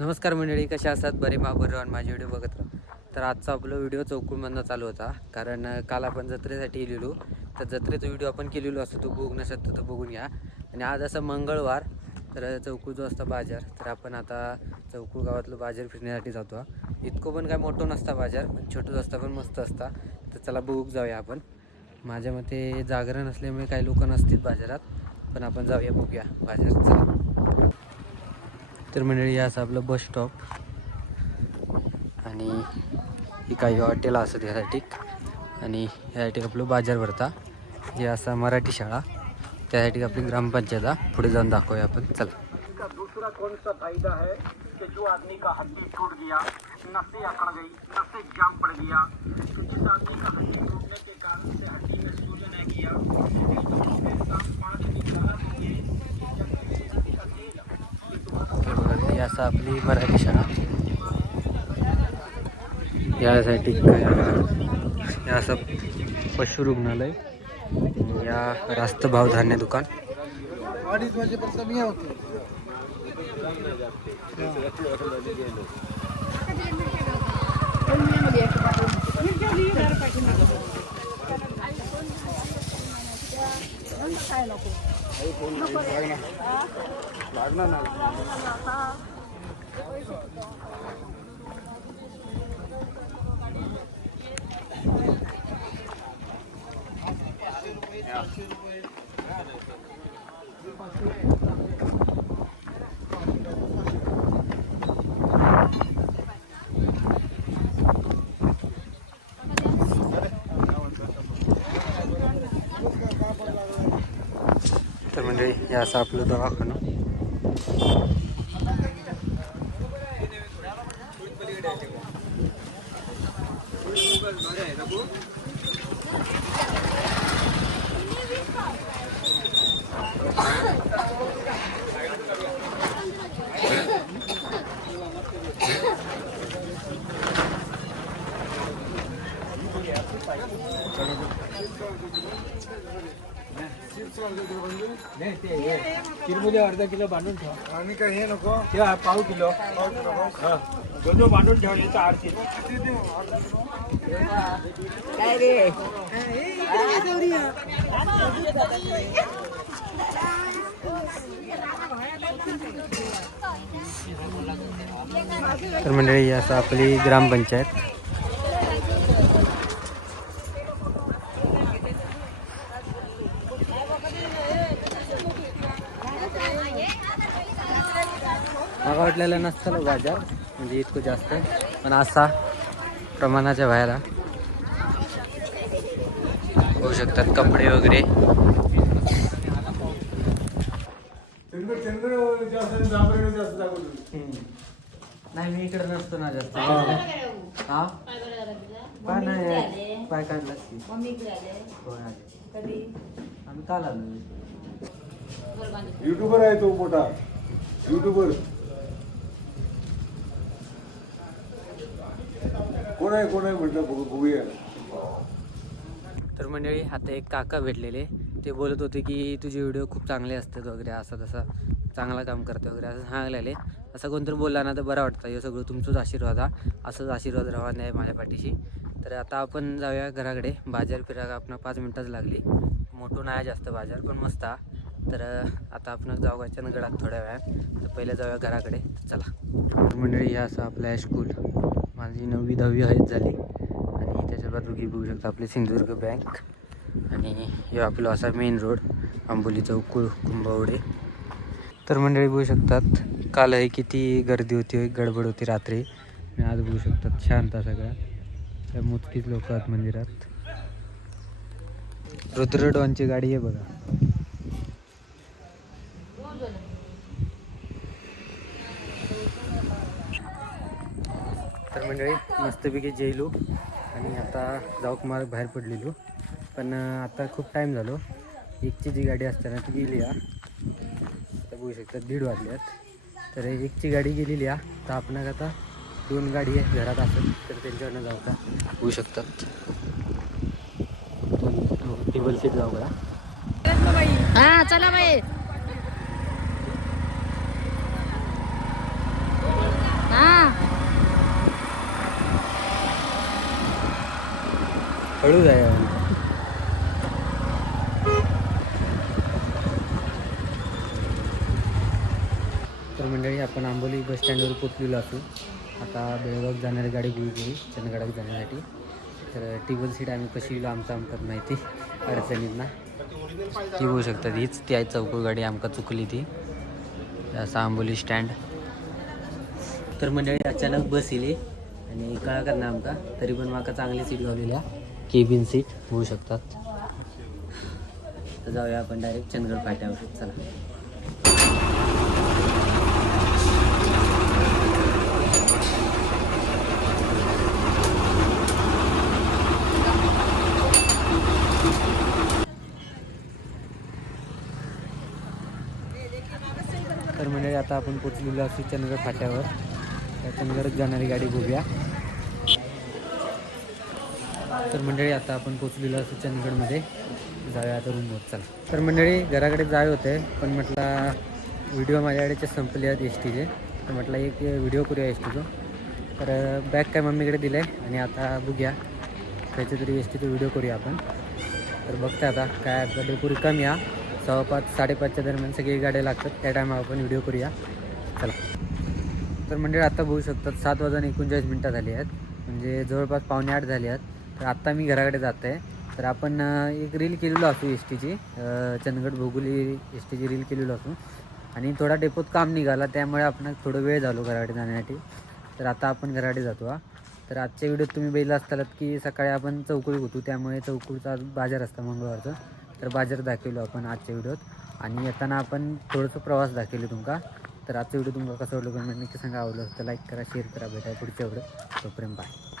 नमस्कार मंडळी कशा असतात बरे मा बरे माझे व्हिडिओ बघत राहा. तर आजचा आपला व्हिडिओ चौकूनमधनं चालू होता. कारण काल आपण जत्रेसाठी गेलेलो. तर जत्रेचा व्हिडिओ आपण केलेलो असतो तो बघू नसत तर तो बघून घ्या. आणि आज असं मंगळवार तर चौकू जो असता बाजार तर आपण आता चौकू गावातलं बाजार फिरण्यासाठी जातो. इतकं पण काय मोठं नसता बाजार पण छोटं असता पण मस्त असता. तर चला बघूक जाऊया आपण. माझ्या मते जागरण असल्यामुळे काही लोक नसतील बाजारात पण आपण जाऊया बघूया बाजारात चला. तर मंडळी असं आपलं बस स्टॉप आणि ही काही हॉटेल असत ह्यासाठी. आणि ह्यासाठी आपलं बाजार भरता. जे असा मराठी शाळा. त्यासाठी आपली ग्रामपंचायत पुढे जाऊन दाखवूया आपण. चला. दुसरा कोणता फायदा है कि जो आदमी का हड्डी टूट गया नसें अकड़ गई नसें जाम पड़ गया तो जिस आदमी का हड्डी टूटने के कारण से हड्डी में सूजन आ गया तो उसके साथ पाँच निकाला तो ये जब का तेल ये तुम्हारा तर बघा, असं आपली मराठी शाळा. यासाठी हे असं पशु रुग्णालय या रास्त भाव धान्य दुकान. अडीच वाजेपर्यंत मी लागणार नाही तर म्हणजे या असं आपलं दवाखाना. किरमुले अर्धा किलो बांधून ठेवा. आणि काय हे नको. ठेवा पाव किलो. जो जो बांधून ठेवले तर आरती तर मंडळी ही असं आपली ग्रामपंचायत. मला वाटलेलं नसतं बाजार म्हणजे इतकं जास्त. पण असा प्रमाणाच्या बाहेर हा. होऊ शकतात कपडे वगैरे. नाही मी इकडे नसतो ना जास्त. हा. काय नाही पाय. आम्ही काल आलो युट्यूबर आहे तो मोठा. युट्यूबर. कोण आहे कोण आहे म्हटलं बघू बघूया. तर मंडळी आता एक काका भेटलेले. ते बोलत होते की तुझे व्हिडिओ खूप चांगले असतात वगैरे असं तसं. चांगलं काम करते वगैरे असं सांगलेले असं कोणतरी बोलला ना तर बरं वाटतं. हे सगळं तुमचंच आशीर्वाद हा. असंच आशीर्वाद राहा नाही माझ्या पाठीशी. तर आता आपण जाऊया घराकडे. बाजार फिरायला आपण पाच मिनटंच लागली. मोठं नाही जास्त बाजार पण मस्त हा. तर आता आपण जाऊ गडात थोड्या वेळात तर पहिले जाऊया घराकडे. चला. तर मंडळी हे असं आपलं स्कूल माझी नववी दहावी आहेत झाली. आणि त्याच्या बाजूगी बघू शकता आपली सिंधुदुर्ग बँक आणि हे आपलं असा मेन रोड आंबोली चौक कुंभवडे. तर मंडळी बघू शकतात काल आहे किती गर्दी होती गडबड होती रात्री. आणि आज बघू शकतात शांत सगळ्या त्या मोजकीच लोक आहेत मंदिरात. रुद्रडॉनची गाडी आहे बघा. तर मंडळी मस्तपैकी जेलो आणि आता जाऊक मार्ग बाहेर पडलेलो. पण आता खूप टाईम झालो. एकची जी गाडी असते ना ती गेली या. आता बघू शकता दीड वाजल्यात तर एकची गाडी गेलेली या. तर आपण आता दोन गाडी आहेत घरात असेल तर त्यांच्याकडनं जाऊ का होऊ शकतात टेबल सीट जाऊ का हा चला बाई. हळू जाय. तर मंडळी आपण आंबोली बस स्टँडवर पोचलेलो असू. आता बेळगाव जाणारी गाडी गुळगुळी चंदगडात जाण्यासाठी. तर टेबल सीट आम्ही कशी येलो आमचं आमकाच माहिती. अडचणीत ना. ती होऊ शकतात. हीच ती आहे चौकळ गाडी आमका चुकली ती. असा आंबोली स्टँड. तर मंडळी अचानक बस येली. आणि कळा करणार आमका. तरी पण माका चांगली सीट गावलेल्या. केबिन सीट होऊ शकतात. तर जाऊया आपण डायरेक्ट चंदगड फाट्यावर. चला. तर म्हणजे आता आपण पोचलेलो असू चंदगड फाट्यावर. त्या चंद्रगड जाणारी गाडी बघूया. तर मंडळी आता आपण पोचलेलो असं चंदगडमध्ये जाऊया आता रूमवर चला. तर मंडळी घराकडे जाय होते पण म्हटलं व्हिडिओ माझ्याकडे संपले आहेत एस टीचे तर म्हटलं एक व्हिडिओ करूया एस टीचं तर बॅग काय मम्मीकडे दिलं आहे आणि आता बघूया. त्याचे तरी एस टीचा व्हिडिओ करूया आपण. तर बघता आता काय आता डेपुरी कमी या. सव्वा पाच साडेपाचच्या दरम्यान सगळी गाड्या लागतात. त्या टायमावर आपण व्हिडिओ करूया. चला. तर मंडळी आता बघू शकतात सात वाजून एकोणचाळीस मिनटं झाली आहेत. म्हणजे जवळपास पावणे आठ झाले आहेत. तर आत्ता मी घराकडे जात आहे तर आपण एक रील केलेलो असू एस टीची चंदगड भोगुली एस टीची रील केलेलो असू. आणि थोडा डेपोत काम निघाला त्यामुळे आपण थोडं वेळ झालो घराकडे जाण्यासाठी. तर आता आपण घराकडे जातो हा तर आजच्या व्हिडिओत तुम्ही बघितलं असतालात की सकाळी आपण चौकुळी होतो त्यामुळे चौकुळचा बाजार असता मंगळवारचं. तर बाजार दाखवलो आपण आजच्या व्हिडिओत. आणि येताना आपण थोडंसं प्रवास दाखवलो तुमका. तर आजचा व्हिडिओ तुमका कसं वाटलं कमेंट नक्की सांगा. आवडलं तर लाईक करा शेअर करा भेटा पुढच्या व्हिडिओ तोपर्यंत बाय